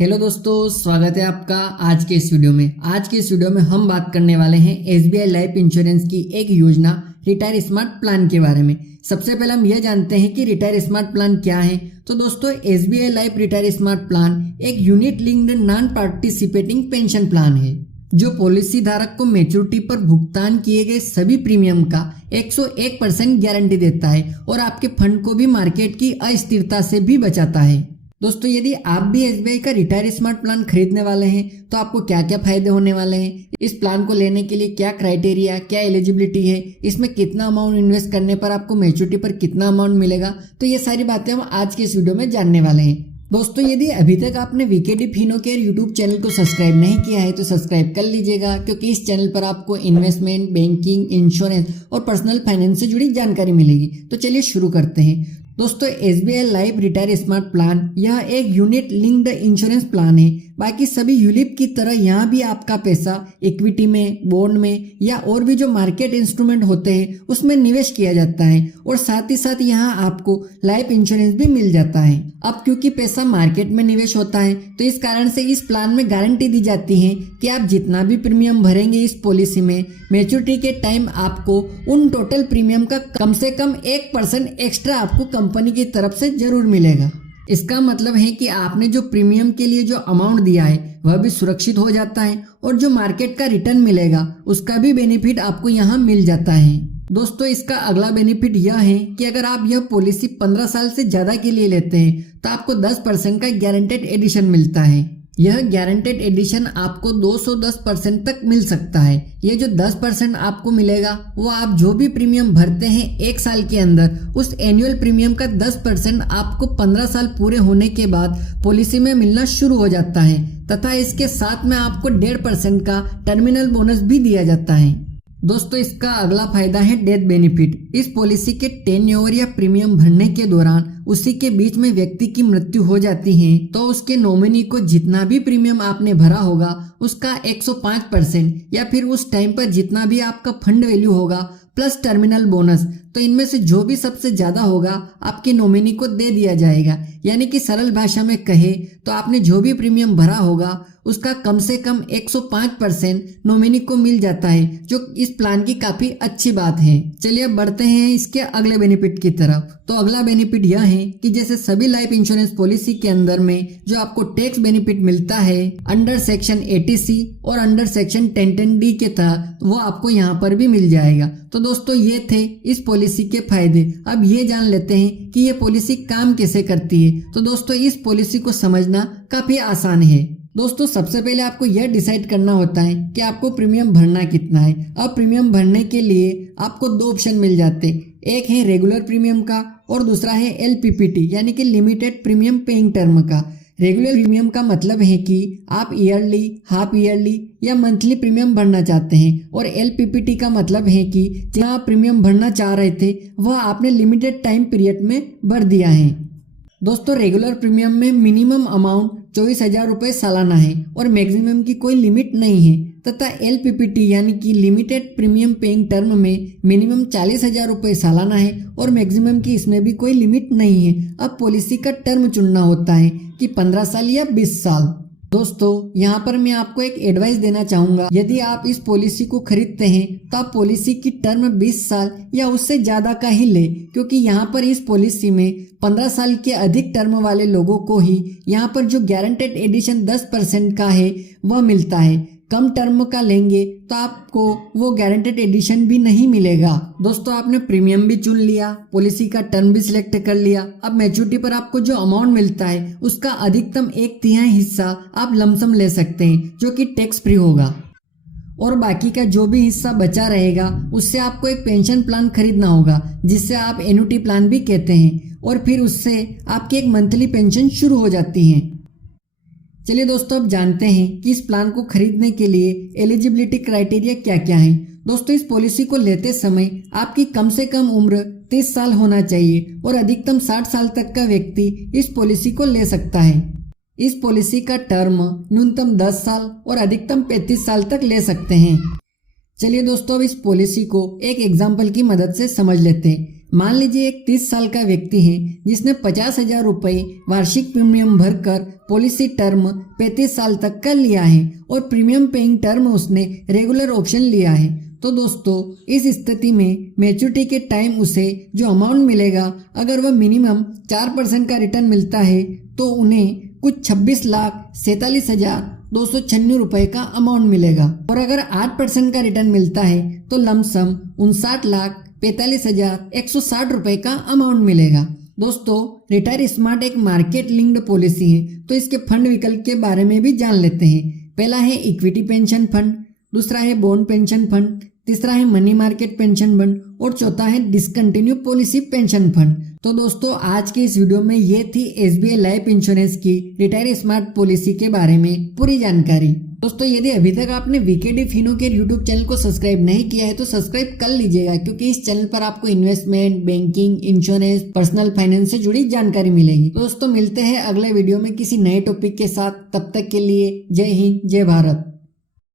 Hello दोस्तों, स्वागत है आपका आज के इस वीडियो में। आज के इस वीडियो में हम बात करने वाले हैं एसबीआई लाइफ इंश्योरेंस की एक योजना रिटायर स्मार्ट प्लान के बारे में। सबसे पहले हम यह जानते हैं कि रिटायर स्मार्ट प्लान क्या है। तो दोस्तों, SBI life retire smart plan एक unit linked non participating pension plan है जो पॉलिसी धारक को मैच्योरिटी पर भुगतान किए गए सभी प्रीमियम का 101% गारंटी देता है और आपके फंड को भी मार्केट की अस्थिरता से भी बचाता है। दोस्तों, यदि आप भी एसबीआई का रिटायर स्मार्ट प्लान खरीदने वाले हैं तो आपको क्या क्या फायदे होने वाले हैं, इस प्लान को लेने के लिए क्या क्राइटेरिया, क्या एलिजिबिलिटी है, इसमें कितना अमाउंट इन्वेस्ट करने पर आपको मैच्योरिटी पर कितना अमाउंट मिलेगा, तो ये सारी बातें हम आज के इस वीडियो में जानने वाले हैं। दोस्तों, यदि अभी तक आपने वीकेडी फिनो केयर यूट्यूब चैनल को सब्सक्राइब नहीं किया है तो सब्सक्राइब कर लीजिएगा, क्योंकि इस चैनल पर आपको इन्वेस्टमेंट, बैंकिंग, इंश्योरेंस और पर्सनल फाइनेंस से जुड़ी जानकारी मिलेगी। तो चलिए शुरू करते हैं। दोस्तों, SBI life retire smart plan यह एक यूनिट लिंक्ड इंश्योरेंस प्लान है। बाकी सभी यूलिप की तरह यहाँ भी आपका पैसा इक्विटी में, बॉन्ड में या और भी जो मार्केट इंस्ट्रूमेंट होते हैं उसमें निवेश किया जाता है और साथ ही साथ यहाँ आपको लाइफ इंश्योरेंस भी मिल जाता है। अब क्योंकि पैसा मार्केट में निवेश होता है तो इस कारण से इस प्लान में गारंटी दी जाती है कि आप जितना भी प्रीमियम भरेंगे इस पॉलिसी में, मैच्योरिटी के टाइम आपको उन टोटल प्रीमियम का कम से कम 1% एक्स्ट्रा आपको कंपनी की तरफ से जरूर मिलेगा। इसका मतलब है कि आपने जो प्रीमियम के लिए जो अमाउंट दिया है वह भी सुरक्षित हो जाता है और जो मार्केट का रिटर्न मिलेगा उसका भी बेनिफिट आपको यहाँ मिल जाता है। दोस्तों, इसका अगला बेनिफिट यह है कि अगर आप यह पॉलिसी 15 साल से ज्यादा के लिए लेते हैं तो आपको 10% का गारंटेड एडिशन मिलता है। यह गारंटेड एडिशन आपको 210% तक मिल सकता है। ये जो 10% आपको मिलेगा वो आप जो भी प्रीमियम भरते हैं एक साल के अंदर, उस एनुअल प्रीमियम का 10% आपको 15 साल पूरे होने के बाद पॉलिसी में मिलना शुरू हो जाता है तथा इसके साथ में आपको 1.5% का टर्मिनल बोनस भी दिया जाता है। दोस्तों, इसका अगला फायदा है डेथ बेनिफिट। इस पॉलिसी के 10 ईयर या प्रीमियम भरने के दौरान उसी के बीच में व्यक्ति की मृत्यु हो जाती है तो उसके नॉमिनी को जितना भी प्रीमियम आपने भरा होगा उसका 105% या फिर उस टाइम पर जितना भी आपका फंड वैल्यू होगा प्लस टर्मिनल बोनस, तो इनमें से जो भी सबसे ज्यादा होगा आपके नॉमिनी को दे दिया जाएगा। यानी कि सरल भाषा में कहे तो आपने जो भी प्रीमियम भरा होगा उसका कम से कम 105% नॉमिनी को मिल जाता है, जो इस प्लान की काफी अच्छी बात है। चलिए अब बढ़ते हैं इसके अगले बेनिफिट की तरफ। तो अगला बेनिफिट यह है कि जैसे सभी लाइफ इंश्योरेंस पॉलिसी के अंदर में जो आपको टैक्स बेनिफिट मिलता है अंडर सेक्शन 80C और अंडर सेक्शन 1010D के तहत, वो आपको यहाँ पर भी मिल जाएगा। तो दोस्तों, ये थे इस पॉलिसी के फायदे। अब ये जान लेते हैं कि ये पॉलिसी काम कैसे करती है। तो दोस्तों, इस पॉलिसी को समझना काफी आसान है। दोस्तों, सबसे पहले आपको यह डिसाइड करना होता है कि आपको प्रीमियम भरना कितना है। अब प्रीमियम भरने के लिए आपको 2 ऑप्शन मिल जाते हैं, एक है रेगुलर प्रीमियम का और दूसरा है LPPT यानी कि लिमिटेड प्रीमियम पेइंग टर्म का। रेगुलर प्रीमियम का मतलब है कि आप ईयरली, हाफ ईयरली या मंथली प्रीमियम भरना चाहते हैं और LPPT का मतलब है कि जहाँ आप प्रीमियम भरना चाह रहे थे वह आपने लिमिटेड टाइम पीरियड में भर दिया है। दोस्तों, रेगुलर प्रीमियम में मिनिमम अमाउंट 24,000 रुपये सालाना है और मैक्सिमम की कोई लिमिट नहीं है तथा LPPT यानी कि लिमिटेड प्रीमियम पेइंग टर्म में मिनिमम 40,000 रुपये सालाना है और मैक्सिमम की इसमें भी कोई लिमिट नहीं है। अब पॉलिसी का टर्म चुनना होता है कि 15 साल या 20 साल। दोस्तों, यहाँ पर मैं आपको एक एडवाइस देना चाहूंगा। यदि आप इस पॉलिसी को खरीदते हैं तो आप पॉलिसी की टर्म 20 साल या उससे ज्यादा का ही ले, क्योंकि यहाँ पर इस पॉलिसी में 15 साल के अधिक टर्म वाले लोगों को ही यहाँ पर जो गारंटेड एडिशन 10% का है वह मिलता है। कम टर्म का लेंगे तो आपको वो गारंटेड एडिशन भी नहीं मिलेगा। दोस्तों, आपने प्रीमियम भी चुन लिया, पॉलिसी का टर्म भी सिलेक्ट कर लिया। अब मैच्योरिटी पर आपको जो अमाउंट मिलता है उसका अधिकतम 1/3 हिस्सा आप लमसम ले सकते हैं जो कि टैक्स फ्री होगा और बाकी का जो भी हिस्सा बचा रहेगा उससे आपको एक पेंशन प्लान खरीदना होगा जिससे आप एन्युटी प्लान भी कहते हैं और फिर उससे आपकी एक मंथली पेंशन शुरू हो जाती है। चलिए दोस्तों, अब जानते हैं कि इस प्लान को खरीदने के लिए एलिजिबिलिटी क्राइटेरिया क्या क्या है। दोस्तों, इस पॉलिसी को लेते समय आपकी कम से कम उम्र 30 साल होना चाहिए और अधिकतम 60 साल तक का व्यक्ति इस पॉलिसी को ले सकता है। इस पॉलिसी का टर्म न्यूनतम 10 साल और अधिकतम 35 साल तक ले सकते हैं। चलिए दोस्तों, अब इस पॉलिसी को एक एग्जाम्पल की मदद से समझ लेते हैं। मान लीजिए एक 30 साल का व्यक्ति है जिसने 50,000 रुपये वार्षिक प्रीमियम भरकर पॉलिसी टर्म 35 साल तक का लिया है और प्रीमियम पेइंग टर्म उसने रेगुलर ऑप्शन लिया है। तो दोस्तों इस स्थिति में मैच्योरिटी के टाइम उसे जो अमाउंट मिलेगा, अगर वह मिनिमम 4% का रिटर्न मिलता है तो उन्हें कुछ 26,47,296 रुपए का अमाउंट मिलेगा। और अगर 8% का रिटर्न मिलता है तो लमसम 59,45,160 रुपए का अमाउंट मिलेगा। दोस्तों रिटायर स्मार्ट एक मार्केट लिंक्ड पॉलिसी है, तो इसके फंड विकल्प के बारे में भी जान लेते हैं। पहला है इक्विटी पेंशन फंड, दूसरा है बॉन्ड पेंशन फंड, तीसरा है मनी मार्केट पेंशन फंड और चौथा है डिसकंटिन्यू पॉलिसी पेंशन फंड। तो दोस्तों आज के इस वीडियो में ये थी SBI लाइफ इंश्योरेंस की रिटायर स्मार्ट पॉलिसी के बारे में पूरी जानकारी। दोस्तों यदि अभी तक आपने वीकेडी फिनो के यूट्यूब चैनल को सब्सक्राइब नहीं किया है तो सब्सक्राइब कर लीजिएगा, क्योंकि इस चैनल पर आपको investment, banking, insurance, personal finance से जुड़ी जानकारी मिलेगी। दोस्तों मिलते हैं अगले वीडियो में किसी नए टॉपिक के साथ, तब तक के लिए जय हिंद, जय भारत।